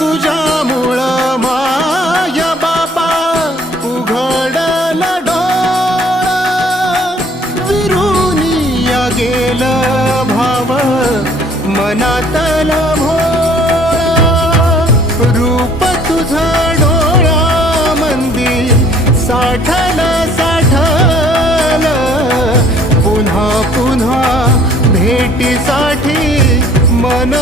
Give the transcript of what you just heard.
तुझ्यामुळं माझ्या बापा उघडल डोळा, विरुनिया गेलं भाव मनातल भोळा, रूप तुझं डोळ्यामंदी साठल साठल, पुन्हा पुन्हा भेटीसाठी मन